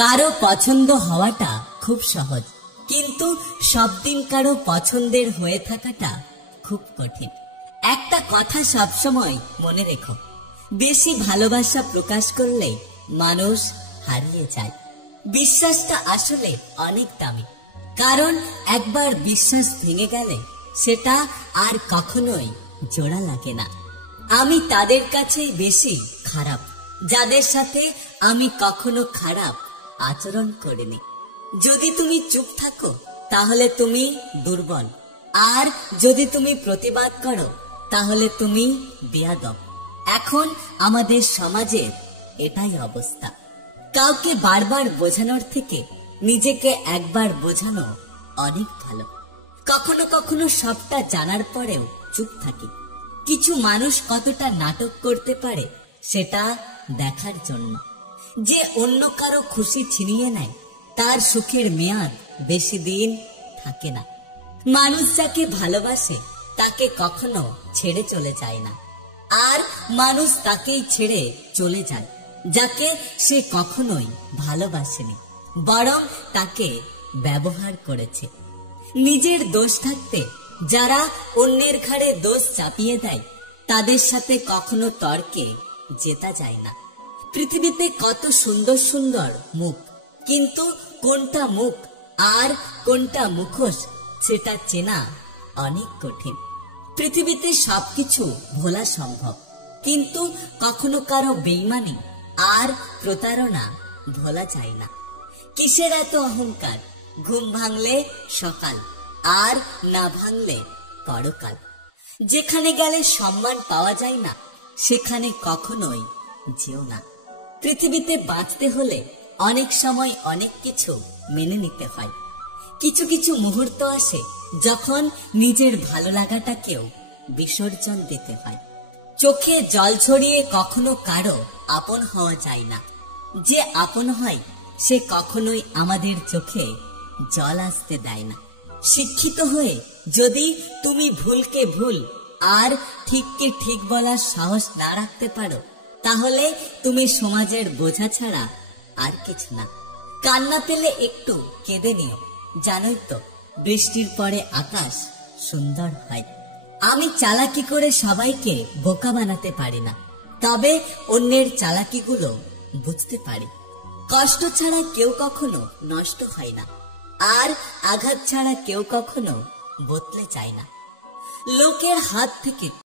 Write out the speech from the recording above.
কারো পছন্দ হওয়াটা খুব সহজ, কিন্তু সব দিন কারো পছন্দের হয়ে থাকাটা খুব কঠিন। একটা কথা সবসময় মনে রেখো, বেশি ভালোবাসা প্রকাশ করলে মানুষ হারিয়ে যায়। বিশ্বাসটা আসলে অনেক দামি, কারণ একবার বিশ্বাস ভেঙে গেলে সেটা আর কখনোই জোড়া লাগে না। আমি তাদের কাছেই বেশি খারাপ যাদের সাথে আমি কখনো খারাপ আচরণ করিনি। যদি তুমি চুপ থাকো তাহলে তুমি দুর্বল, আর যদি তুমি প্রতিবাদ করো তাহলে তুমি বেয়াদব। এখন আমাদের সমাজের এটাই অবস্থা। কাউকে বারবার বোঝানোর থেকে নিজেকে একবার বোঝানো অনেক ভালো। কখনো কখনো সবটা জানার পরেও চুপ থাকি। কিছু মানুষ কতটা নাটক করতে পারে সেটা দেখার জন্য। যে অন্য কারো খুশি ছিনিয়ে নেয় তার সুখের মেয়াদ বেশি দিন থাকে না। মানুষ যাকে ভালোবাসে তাকে কখনো ছেড়ে চলে যায় না, আর মানুষ তাকেই ছেড়ে চলে যায় যাকে সে কখনোই ভালোবাসেনি, বরং তাকে ব্যবহার করেছে। নিজের দোষ থাকতে যারা অন্যের ঘাড়ে দোষ চাপিয়ে দেয় তাদের সাথে কখনো তর্কে জেতা যায় না। পৃথিবীতে কত সুন্দর সুন্দর মুখ, কিন্তু কোনটা মুখ আর কোনটা মুখোশ সেটা চেনা অনেক কঠিন। পৃথিবীতে সবকিছু ভোলা সম্ভব, কিন্তু কখনো কারো বেইমানি আর প্রতারণা ভোলা যায় না। কিসের এত অহংকার? ঘুম ভাঙলে সকাল, আর না ভাঙলে পরকাল। যেখানে গেলে সম্মান পাওয়া যায় না সেখানে কখনোই যেও না। পৃথিবীতে বাঁচতে হলে অনেক সময় অনেক কিছু মেনে নিতে হয়। কিছু কিছু মুহূর্ত আসে যখন নিজের ভালো লাগাটাকেও বিসর্জন দিতে হয়। চোখে জল ছড়িয়ে কখনো কারো আপন হওয়া যায় না। যে আপন হয় সে কখনোই আমাদের চোখে জল আসতে দেয় না। শিক্ষিত হয়ে যদি তুমি ভুলকে ভুল আর ঠিককে ঠিক বলার সাহস না রাখতে পারো তাহলে তুমি সমাজের বোঝা ছাড়া আর কিছু না। কান্না পেলে একটু কেঁদে নিও, জানোই তো বৃষ্টির পরে আকাশ সুন্দর হয়। আমি চালাকি করে সবাইকে বোকা বানাতে পারি না, তবে অন্যের চালাকিগুলো বুঝতে পারি। কষ্ট ছাড়া কেউ কখনো নষ্ট হয় না, আর আঘাত ছাড়া কেউ কখনো বদলে যায় না। লোকের হাত থেকে